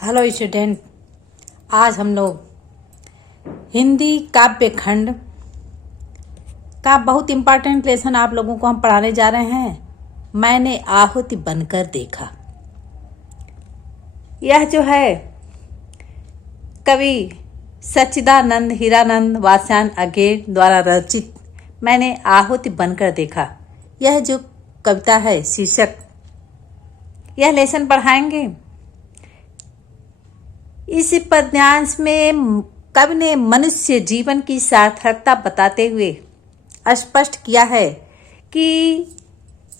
Hello student, आज हम लोग हिंदी काव्य खंड का बहुत इम्पोर्टेंट लेसन आप लोगों को हम पढ़ाने जा रहे हैं। मैंने आहुति बनकर देखा। यह जो है कवि सच्चिदानंद हीरानंद वात्स्यायन अगेर द्वारा रचित मैंने आहुति बनकर देखा, यह जो कविता है शीर्षक यह लेसन पढ़ाएंगे। इस पद्यांश में कवि ने मनुष्य जीवन की सार्थकता बताते हुए स्पष्ट किया है कि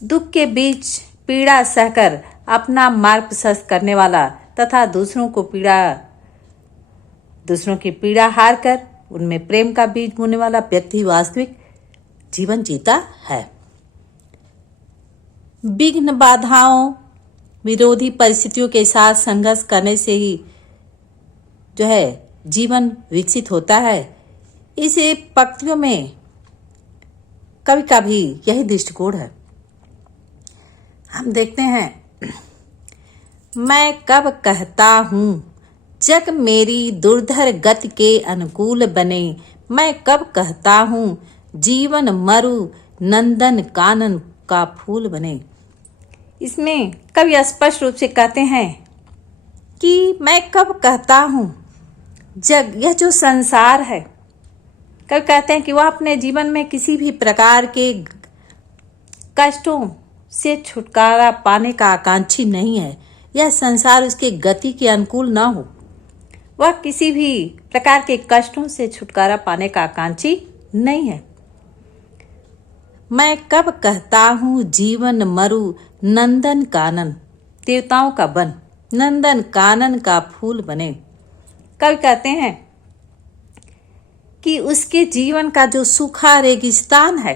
दुख के बीच पीड़ा सहकर अपना मार्ग प्रशस्त करने वाला तथा दूसरों की पीड़ा हार कर उनमें प्रेम का बीज बोने वाला व्यक्ति वास्तविक जीवन जीता है। विघ्न बाधाओं विरोधी परिस्थितियों के साथ संघर्ष करने से ही जो है जीवन विकसित होता है। इस पंक्तियों में कवि का भी यही दृष्टिकोण है। हम देखते हैं, मैं कब कहता हूँ जग मेरी दुर्धर गति के अनुकूल बने, मैं कब कहता हूँ जीवन मरु नंदन कानन का फूल बने। इसमें कवि स्पष्ट रूप से कहते हैं कि मैं कब कहता हूँ जग, यह जो संसार है, कवि कहते हैं कि वह अपने जीवन में किसी भी प्रकार के कष्टों से छुटकारा पाने का आकांक्षी नहीं है। यह संसार उसके गति के अनुकूल ना हो, वह किसी भी प्रकार के कष्टों से छुटकारा पाने का आकांक्षी नहीं है। मैं कब कहता हूँ जीवन मरु नंदन कानन, देवताओं का वन, नंदन कानन का फूल बने। कवि कहते हैं कि उसके जीवन का जो सूखा रेगिस्तान है,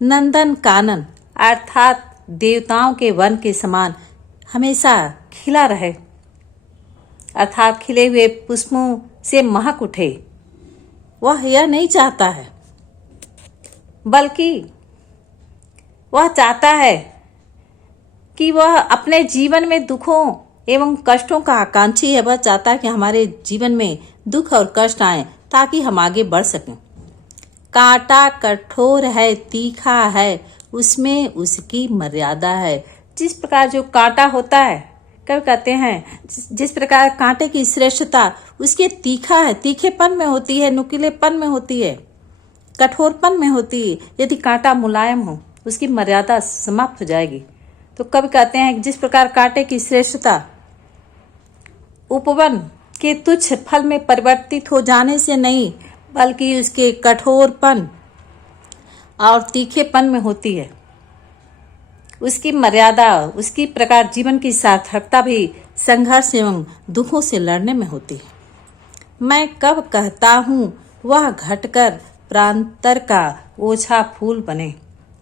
नंदन कानन अर्थात देवताओं के वन के समान हमेशा खिला रहे, अर्थात खिले हुए पुष्पों से महक उठे। वह यह नहीं चाहता है, बल्कि वह चाहता है कि वह अपने जीवन में दुखों एवं कष्टों का आकांक्षी है। वह चाहता है कि हमारे जीवन में दुख और कष्ट आए ताकि हम आगे बढ़ सकें। कांटा कठोर है तीखा है, उसमें उसकी मर्यादा है। जिस प्रकार जो कांटा होता है, कभी कहते हैं जिस प्रकार कांटे की श्रेष्ठता उसके तीखा है, तीखेपन में होती है, नुकीलेपन में होती है, कठोरपन में होती है। यदि कांटा मुलायम हो उसकी मर्यादा समाप्त हो जाएगी। तो कभी कहते हैं कि जिस प्रकार कांटे की श्रेष्ठता उपवन के तुच्छ फल में परिवर्तित हो जाने से नहीं, बल्कि उसके कठोरपन और तीखेपन में होती है। उसकी मर्यादा, उसकी प्रकार जीवन की सार्थकता भी संघर्ष एवं दुखों से लड़ने में होती है। मैं कब कहता हूँ वह घटकर प्रांतर का ओछा फूल बने।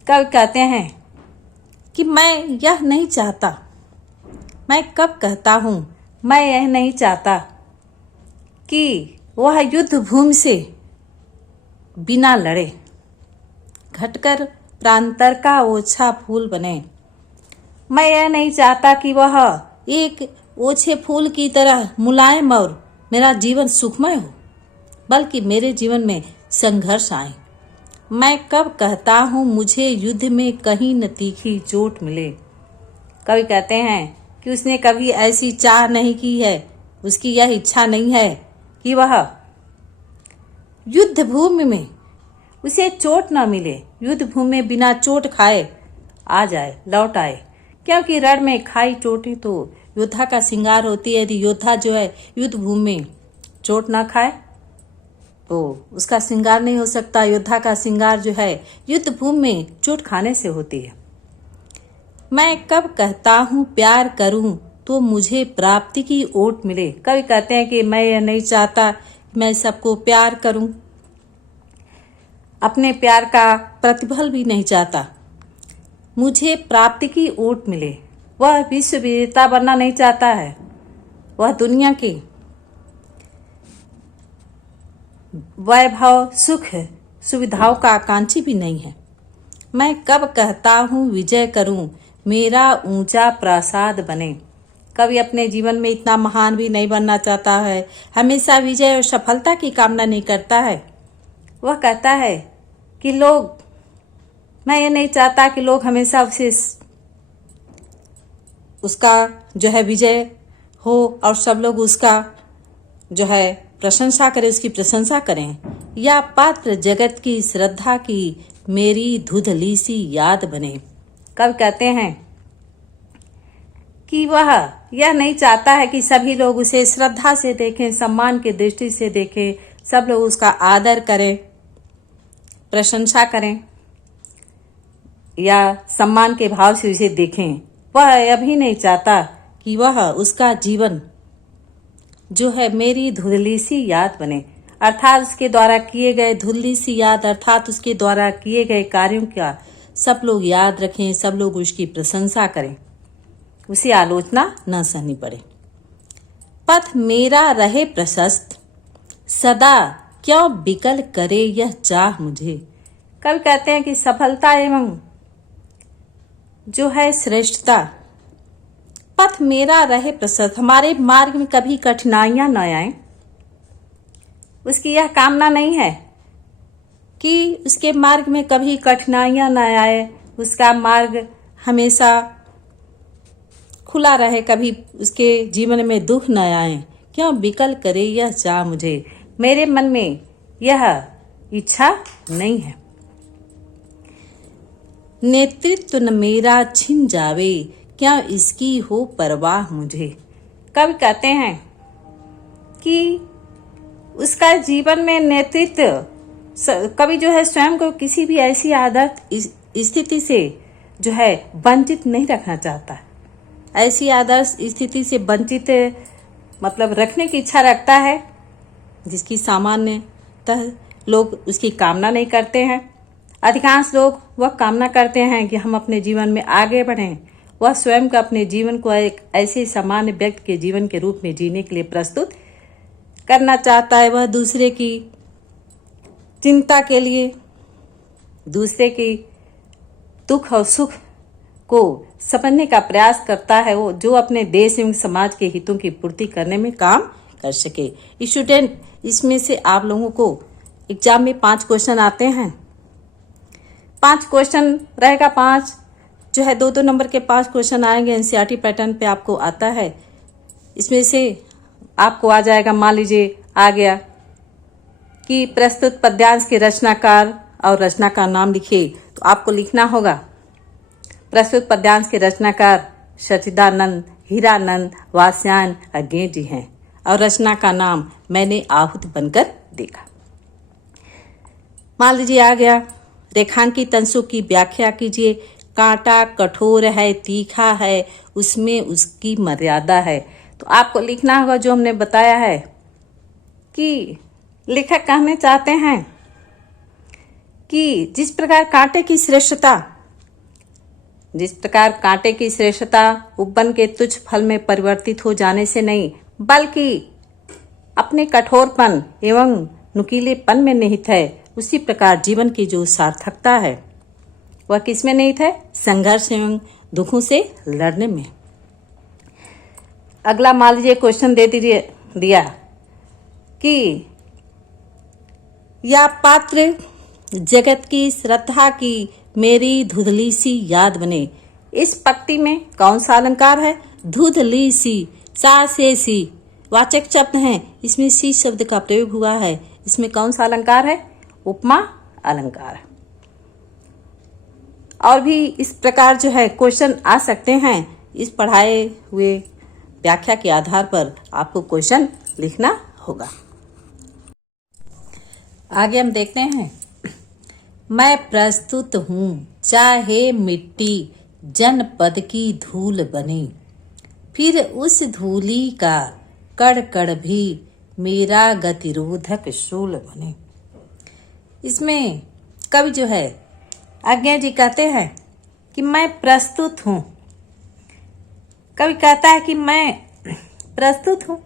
कब कहते हैं कि मैं यह नहीं चाहता, मैं कब कहता हूँ मैं यह नहीं चाहता कि वह युद्ध भूमि से बिना लड़े घटकर प्रांतर का ओछा फूल बने। मैं यह नहीं चाहता कि वह एक ओछे फूल की तरह मुलायम और मेरा जीवन सुखमय हो, बल्कि मेरे जीवन में संघर्ष आए। मैं कब कहता हूँ मुझे युद्ध में कहीं न तीखी चोट मिले। कवि कहते हैं कि उसने कभी ऐसी चाह नहीं की है, उसकी यह इच्छा नहीं है कि वह युद्ध भूमि में उसे चोट न मिले, युद्ध भूमि में बिना चोट खाए आ जाए, लौट आए। क्योंकि रण में खाई चोटें तो योद्धा का श्रृंगार होती है। यदि योद्धा जो है युद्ध भूमि में चोट ना खाए तो उसका श्रृंगार नहीं हो सकता। योद्धा का श्रृंगार जो है युद्ध भूमि में चोट खाने से होती है। मैं कब कहता हूँ प्यार करूँ तो मुझे प्राप्ति की ओट मिले। कभी कहते हैं कि मैं यह नहीं चाहता मैं सबको प्यार करूँ, अपने प्यार का प्रतिफल भी नहीं चाहता, मुझे प्राप्ति की ओट मिले। वह विश्व विजेता बनना नहीं चाहता है, वह दुनिया की वैभव सुख सुविधाओं का आकांक्षी भी नहीं है। मैं कब कहता हूँ विजय करूँ मेरा ऊंचा प्रासाद बने। कभी अपने जीवन में इतना महान भी नहीं बनना चाहता है, हमेशा विजय और सफलता की कामना नहीं करता है। वह कहता है कि मैं ये नहीं चाहता कि लोग हमेशा उसका जो है विजय हो और सब लोग उसका जो है प्रशंसा करें, उसकी प्रशंसा करें। या पात्र जगत की श्रद्धा की मेरी धुंधली सी याद बने। कब कहते हैं कि वह यह नहीं चाहता है कि सभी लोग उसे श्रद्धा से देखें, सम्मान की दृष्टि से देखें, सब लोग उसका आदर करें, प्रशंसा करें या सम्मान के भाव से उसे देखें। वह यह भी नहीं चाहता कि वह उसका जीवन जो है मेरी धुंधली सी याद बने, अर्थात उसके द्वारा किए गए धुंधली सी याद, अर्थात उसके द्वारा किए गए कार्यों का सब लोग याद रखें, सब लोग उसकी प्रशंसा करें, उसे आलोचना न सहनी पड़े। पथ मेरा रहे प्रशस्त, सदा क्यों बिकल करे यह चाह मुझे। कवि कहते हैं कि सफलता एवं जो है श्रेष्ठता, पथ मेरा रहे प्रशस्त, हमारे मार्ग में कभी कठिनाइयां न आए। उसकी यह कामना नहीं है कि उसके मार्ग में कभी कठिनाइयां न आए, उसका मार्ग हमेशा खुला रहे, कभी उसके जीवन में दुख न आए। क्यों बिकल करे यह चाह मुझे, मेरे मन में यह इच्छा नहीं है। नेतृत्व न मेरा छिन जावे, क्या इसकी हो परवाह मुझे। कवि कहते हैं कि उसका जीवन में नेतृत्व कभी जो है स्वयं को किसी भी ऐसी आदत स्थिति से जो है वंचित नहीं रखना चाहता। ऐसी आदर्श स्थिति से वंचित मतलब रखने की इच्छा रखता है जिसकी सामान्यतः लोग उसकी कामना नहीं करते हैं। अधिकांश लोग वह कामना करते हैं कि हम अपने जीवन में आगे बढ़ें। वह स्वयं को अपने जीवन को एक ऐसे सामान्य व्यक्ति के जीवन के रूप में जीने के लिए प्रस्तुत करना चाहता है। वह दूसरे की चिंता के लिए, दूसरे की दुख और सुख को समझने का प्रयास करता है, वो जो अपने देश एवं समाज के हितों की पूर्ति करने में काम कर सके। स्टूडेंट, इसमें से आप लोगों को एग्जाम में 5 क्वेश्चन आते हैं। 5 क्वेश्चन रहेगा, 5 जो है 2-2 नंबर के 5 क्वेश्चन आएंगे। एनसीईआरटी पैटर्न पे आपको आता है। इसमें से आपको आ जाएगा, मान लीजिए आ गया कि प्रस्तुत पद्यांश के रचनाकार और रचना का नाम लिखिए, तो आपको लिखना होगा प्रस्तुत पद्यांश के रचनाकार सच्चिदानंद, हीरानंद, वात्स्यायन अज्ञे जी हैं और रचना का नाम मैंने आहुति बनकर देखा। मान लीजिए आ गया, रेखांकित अंशों की व्याख्या कीजिए। कांटा कठोर है, तीखा है, उसमें उसकी मर्यादा है। तो आपको लिखना होगा जो हमने बताया है कि लेखक कहना चाहते हैं कि जिस प्रकार कांटे की श्रेष्ठता उपवन के तुच्छ फल में परिवर्तित हो जाने से नहीं, बल्कि अपने कठोरपन एवं नुकीलेपन में निहित है, उसी प्रकार जीवन की जो सार्थकता है वह किसमें निहित है? संघर्ष एवं दुखों से लड़ने में। अगला मान लीजिए क्वेश्चन दे दिया कि या पात्र जगत की श्रद्धा की मेरी धुंधली सी याद बने। इस पंक्ति में कौन सा अलंकार है? धुंधली सी, सा से सी वाचक शब्द हैं, इसमें सी शब्द का प्रयोग हुआ है। इसमें कौन सा अलंकार है? उपमा अलंकार। और भी इस प्रकार जो है क्वेश्चन आ सकते हैं। इस पढ़ाए हुए व्याख्या के आधार पर आपको क्वेश्चन लिखना होगा। आगे हम देखते हैं, मैं प्रस्तुत हूँ चाहे मिट्टी जनपद की धूल बने, फिर उस धूली का कड़ कड़ भी मेरा गतिरोधक शूल बने। इसमें कवि जो है अज्ञे जी कहते हैं कि मैं प्रस्तुत हूँ। कवि कहता है कि मैं प्रस्तुत हूँ,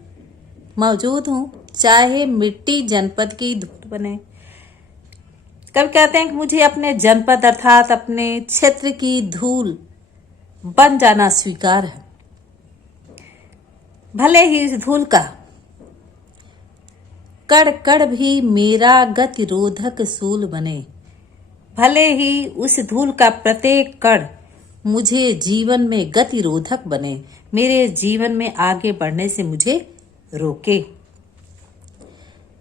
मौजूद हूँ, चाहे मिट्टी जनपद की धूल बने। कवि कहते हैं कि मुझे अपने जनपद अर्थात अपने क्षेत्र की धूल बन जाना स्वीकार है। भले ही इस धूल का कड़ कड़ भी मेरा गतिरोधक सूल बने, भले ही उस धूल का प्रत्येक कण मुझे जीवन में गतिरोधक बने, मेरे जीवन में आगे बढ़ने से मुझे रोके,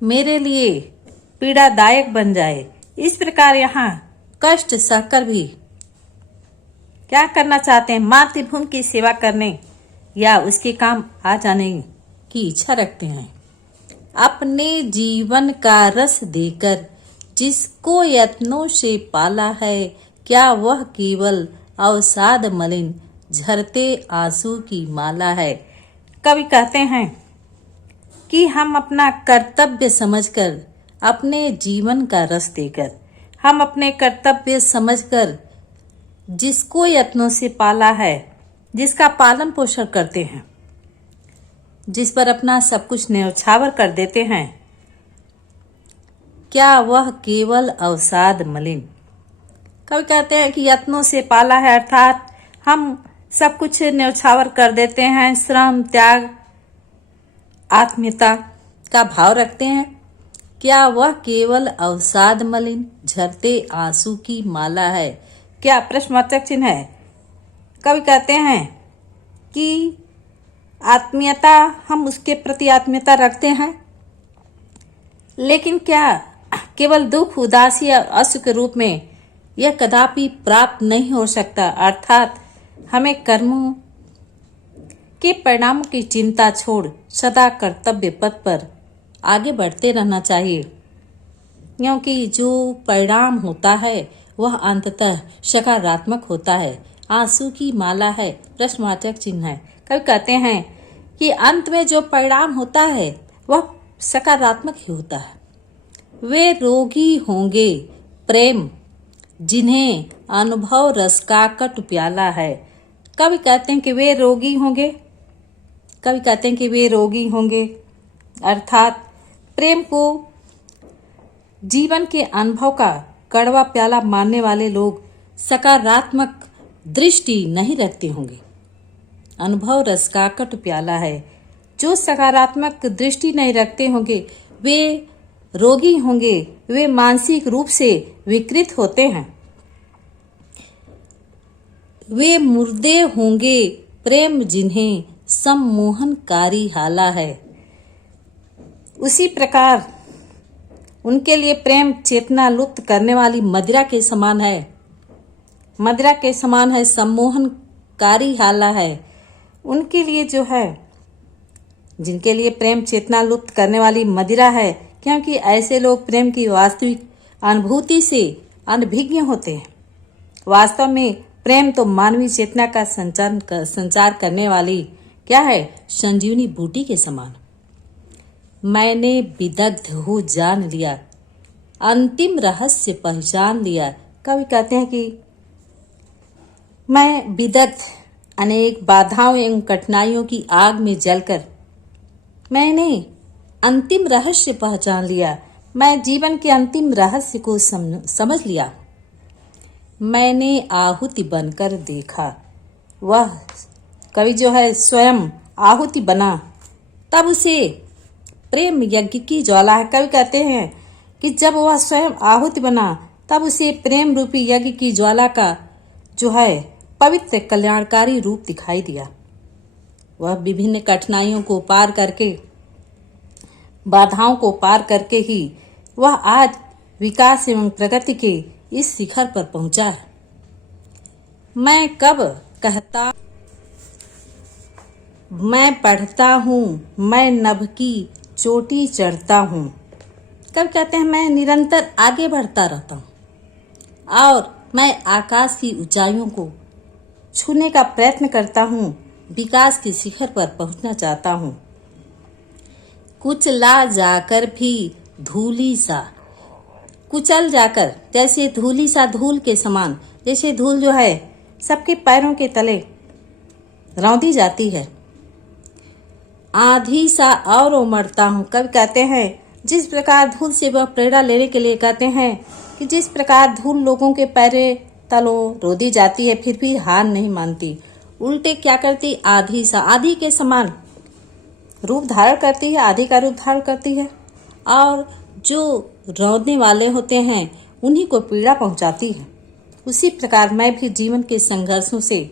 मेरे लिए पीड़ादायक बन जाए। इस प्रकार यहाँ कष्ट सहकर भी क्या करना चाहते हैं? मातृभूमि की सेवा करने या उसके काम आ जाने की इच्छा रखते हैं। अपने जीवन का रस देकर जिसको यत्नों से पाला है, क्या वह केवल अवसाद मलिन झरते आंसू की माला है। कवि कहते हैं कि हम अपना कर्तव्य समझकर, अपने जीवन का रस देकर, हम अपने कर्तव्य समझकर जिसको यत्नों से पाला है, जिसका पालन पोषण करते हैं, जिस पर अपना सब कुछ न्यौछावर कर देते हैं, क्या वह केवल अवसाद मलिन। कवि कहते हैं कि यत्नों से पाला है अर्थात हम सब कुछ न्यौछावर कर देते हैं, श्रम त्याग आत्मीयता का भाव रखते हैं, क्या वह केवल अवसाद मलिन झरते आंसू की माला है। क्या प्रश्नवाचक चिन्ह है। कवि कहते हैं कि आत्मीयता, हम उसके प्रति आत्मीयता रखते हैं, लेकिन क्या केवल दुख उदासी और अश्रु के रूप में यह कदापि प्राप्त नहीं हो सकता। अर्थात हमें कर्मों के परिणामों की चिंता छोड़ सदा कर्तव्य पथ पर आगे बढ़ते रहना चाहिए, क्योंकि जो परिणाम होता है वह अंततः सकारात्मक होता है। आंसू की माला है, प्रश्नवाचक चिन्ह है। कभी कहते हैं कि अंत में जो परिणाम होता है वह सकारात्मक ही होता है। वे रोगी होंगे प्रेम जिन्हें अनुभव रस का कट प्याला है। कभी कहते हैं कि वे रोगी होंगे, कभी कहते हैं कि वे रोगी होंगे, अर्थात प्रेम को जीवन के अनुभव का कड़वा प्याला मानने वाले लोग सकारात्मक दृष्टि नहीं रखते होंगे। अनुभव रस का कट प्याला है, जो सकारात्मक दृष्टि नहीं रखते होंगे वे रोगी होंगे, वे मानसिक रूप से विकृत होते हैं, वे मुर्दे होंगे प्रेम जिन्हें सम्मोहनकारी हाला है। उसी प्रकार उनके लिए प्रेम चेतना लुप्त करने वाली मदिरा के समान है, मदिरा के समान है, सम्मोहनकारी हाला है। उनके लिए जो है, जिनके लिए प्रेम चेतना लुप्त करने वाली मदिरा है, क्योंकि ऐसे लोग प्रेम की वास्तविक अनुभूति से अनभिज्ञ होते हैं। वास्तव में प्रेम तो मानवीय चेतना का संचार करने वाली क्या है, संजीवनी बूटी के समान। मैंने विदग्ध हो जान लिया, अंतिम रहस्य पहचान लिया। कवि कहते हैं कि मैं विदग्ध, अनेक बाधाओं एवं कठिनाइयों की आग में जलकर मैंने अंतिम रहस्य पहचान लिया, मैं जीवन के अंतिम रहस्य को समझ लिया। मैंने आहुति बनकर देखा, वह कवि जो है स्वयं आहुति बना, तब उसे प्रेम यज्ञ की ज्वाला है। कवि कहते हैं कि जब वह स्वयं आहुति बना तब उसे प्रेम रूपी यज्ञ की ज्वाला का जो है पवित्र कल्याणकारी रूप दिखाई दिया। वह विभिन्न कठिनाइयों को पार करके, बाधाओं को पार करके ही वह आज विकास एवं प्रगति के इस शिखर पर पहुंचा है। मैं कब कहता, मैं पढ़ता हूँ, मैं नभ की चोटी चढ़ता हूँ। कब कहते हैं मैं निरंतर आगे बढ़ता रहता हूँ और मैं आकाश की ऊंचाइयों को छूने का प्रयत्न करता हूँ, विकास के शिखर पर पहुंचना चाहता हूँ। कुचला जाकर भी धूली सा, कुचल जाकर जैसे धूली सा, धूल के समान, जैसे धूल जो है सबके पैरों के तले रौंदी जाती है, आधी सा और उमड़ता हूँ। कभी कहते हैं जिस प्रकार धूल से वह प्रेरणा लेने के लिए कहते हैं कि जिस प्रकार धूल लोगों के पैरे तलों रोदी जाती है फिर भी हार नहीं मानती, उल्टे क्या करती, आधी सा, आधी के समान रूप धारण करती है, आधी का रूप धारण करती है, और जो रोने वाले होते हैं उन्हीं को पीड़ा पहुंचाती है। उसी प्रकार मैं भी जीवन के संघर्षों से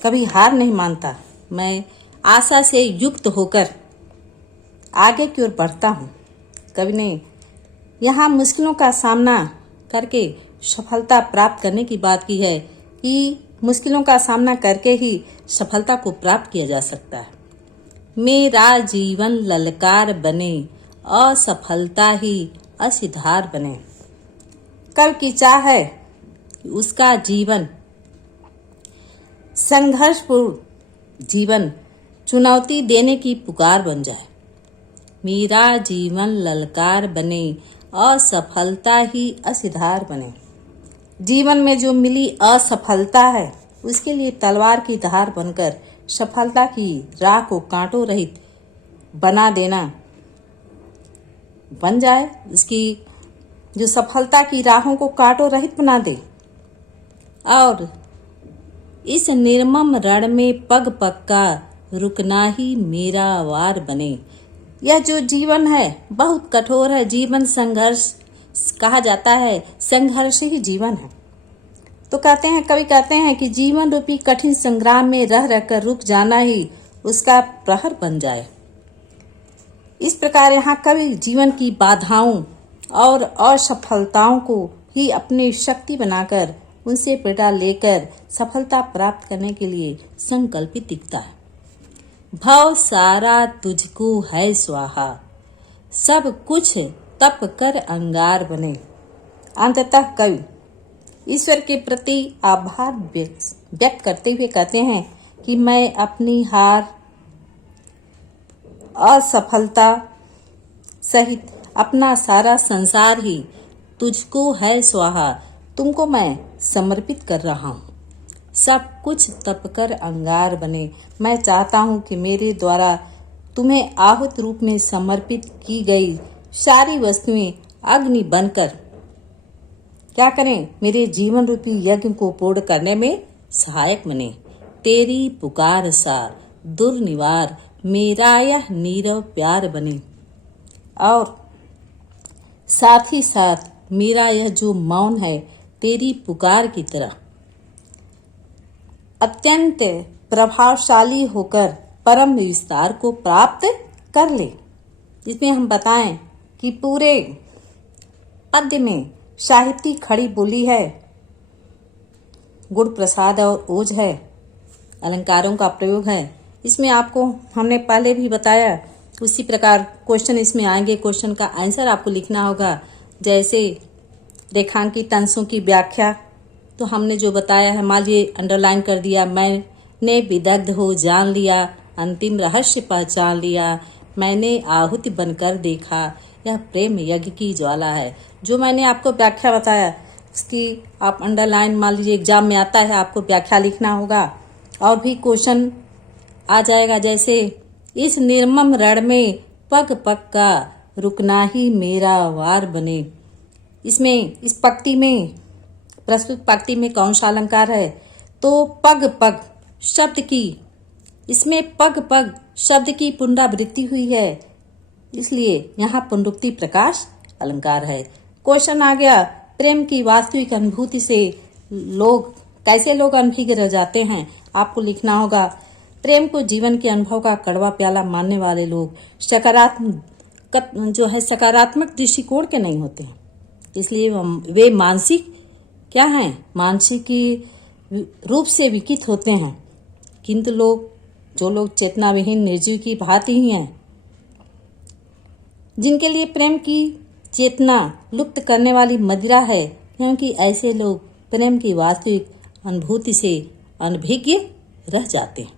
कभी हार नहीं मानता। मैं आशा से युक्त होकर आगे की ओर बढ़ता हूँ। कभी नहीं यहाँ मुश्किलों का सामना करके सफलता प्राप्त करने की बात की है कि मुश्किलों का सामना करके ही सफलता को प्राप्त किया जा सकता है। मेरा जीवन ललकार बने, असफलता ही असिधार बने। कवि की चाह है कि उसका जीवन संघर्षपूर्ण जीवन चुनौती देने की पुकार बन जाए। मेरा जीवन ललकार बने, असफलता ही असिधार बने। जीवन में जो मिली असफलता है उसके लिए तलवार की धार बनकर सफलता की राह को कांटों रहित बना देना बन जाए। इसकी जो सफलता की राहों को कांटों रहित बना दे और इस निर्मम रण में पग पक्का रुकना ही मेरा वार बने। यह जो जीवन है बहुत कठोर है। जीवन संघर्ष कहा जाता है, संघर्ष ही जीवन है। तो कहते हैं, कवि कहते हैं कि जीवन रूपी कठिन संग्राम में रह रहकर रुक जाना ही उसका प्रहर बन जाए। इस प्रकार यहाँ कवि जीवन की बाधाओं और असफलताओं को ही अपनी शक्ति बनाकर उनसे प्रेरणा लेकर सफलता प्राप्त करने के लिए संकल्पित दिखता है। भव सारा तुझको है स्वाहा, सब कुछ तप कर अंगार बने। अंततः कवि ईश्वर के प्रति आभार व्यक्त करते हुए कहते हैं कि मैं अपनी हार, असफलता सहित अपना सारा संसार ही तुझको है स्वाहा, तुमको मैं समर्पित कर रहा हूँ। सब कुछ तप कर अंगार बने। मैं चाहता हूँ कि मेरे द्वारा तुम्हें आहुत रूप में समर्पित की गई सारी वस्तुएं अग्नि बनकर क्या करें, मेरे जीवन रूपी यज्ञ को पूर्ण करने में सहायक बने। तेरी पुकार सा दुर्निवार मेरा यह नीरव प्यार बने। और साथ ही साथ मेरा यह जो मौन है तेरी पुकार की तरह अत्यंत प्रभावशाली होकर परम विस्तार को प्राप्त कर ले। इसमें हम बताएं कि पूरे पद्य में साहित्य खड़ी बोली है, गुण प्रसाद और ओज है, अलंकारों का प्रयोग है। इसमें आपको हमने पहले भी बताया, उसी प्रकार क्वेश्चन इसमें आएंगे। क्वेश्चन का आंसर आपको लिखना होगा। जैसे रेखांकित अंशों की व्याख्या, तो हमने जो बताया है, मान लीजिए अंडरलाइन कर दिया, मैंने विदग्ध हो जान लिया, अंतिम रहस्य पहचान लिया, मैंने आहुति बनकर देखा, यह प्रेम यज्ञ की ज्वाला है। जो मैंने आपको व्याख्या बताया उसकी आप अंडरलाइन, मान लीजिए एग्जाम में आता है, आपको व्याख्या लिखना होगा। और भी क्वेश्चन आ जाएगा, जैसे इस निर्मम रण में पग पग का रुकना ही मेरा वार बने। इसमें इस पंक्ति में, प्रस्तुत पंक्ति में कौन सा अलंकार है, तो पग पग शब्द की, इसमें पग पग शब्द की पुनरावृत्ति हुई है, इसलिए यहाँ पुनरुक्ति प्रकाश अलंकार है। क्वेश्चन आ गया, प्रेम की वास्तविक अनुभूति से कैसे लोग अनभिज्ञ रह जाते हैं। आपको लिखना होगा, प्रेम को जीवन के अनुभव का कड़वा प्याला मानने वाले लोग सकारात्मक दृष्टिकोण के नहीं होते हैं। इसलिए वे मानसिक क्या हैं, मानसिक रूप से विकृत होते हैं। किंतु जो लोग चेतना विहीन निर्जीव की भांति ही हैं, जिनके लिए प्रेम की चेतना लुप्त करने वाली मदिरा है, क्योंकि ऐसे लोग प्रेम की वास्तविक अनुभूति से अनभिज्ञ रह जाते हैं।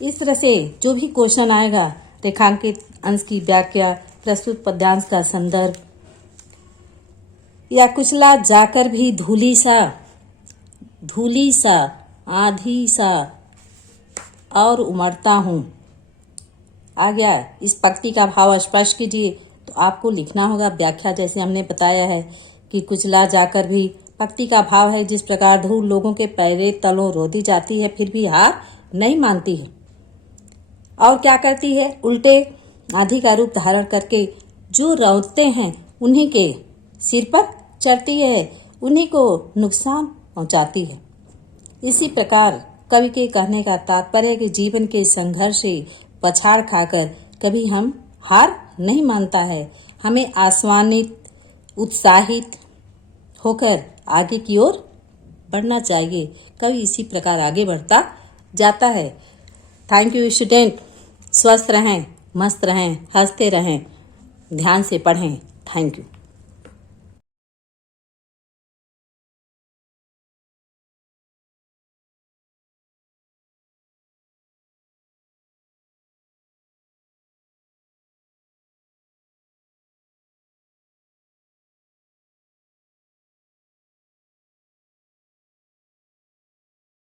इस तरह से जो भी क्वेश्चन आएगा, रेखांकित अंश की व्याख्या, प्रस्तुत पद्यांश का संदर्भ, या कुचला जाकर भी धूली सा आधी सा और उमड़ता हूँ, आ गया। इस पंक्ति का भाव स्पष्ट कीजिए। तो आपको लिखना होगा व्याख्या, जैसे हमने बताया है कि कुचला जाकर भी, पंक्ति का भाव है जिस प्रकार धूल लोगों के पैरे तलों रोधी जाती है फिर भी हार नहीं मानती है। और क्या करती है, उल्टे आधी का रूप धारण करके जो रौंदते हैं उन्हीं के सिर पर चढ़ती है, उन्हीं को नुकसान पहुंचाती है। इसी प्रकार कवि के कहने का तात्पर्य है कि जीवन के संघर्ष से पछाड़ खाकर कभी हम हार नहीं मानता है। हमें आश्वानित, उत्साहित होकर आगे की ओर बढ़ना चाहिए। कवि इसी प्रकार आगे बढ़ता जाता है। Thank you student. स्वस्थ रहें, मस्त रहें, हंसते रहें, ध्यान से पढ़ें। Thank you.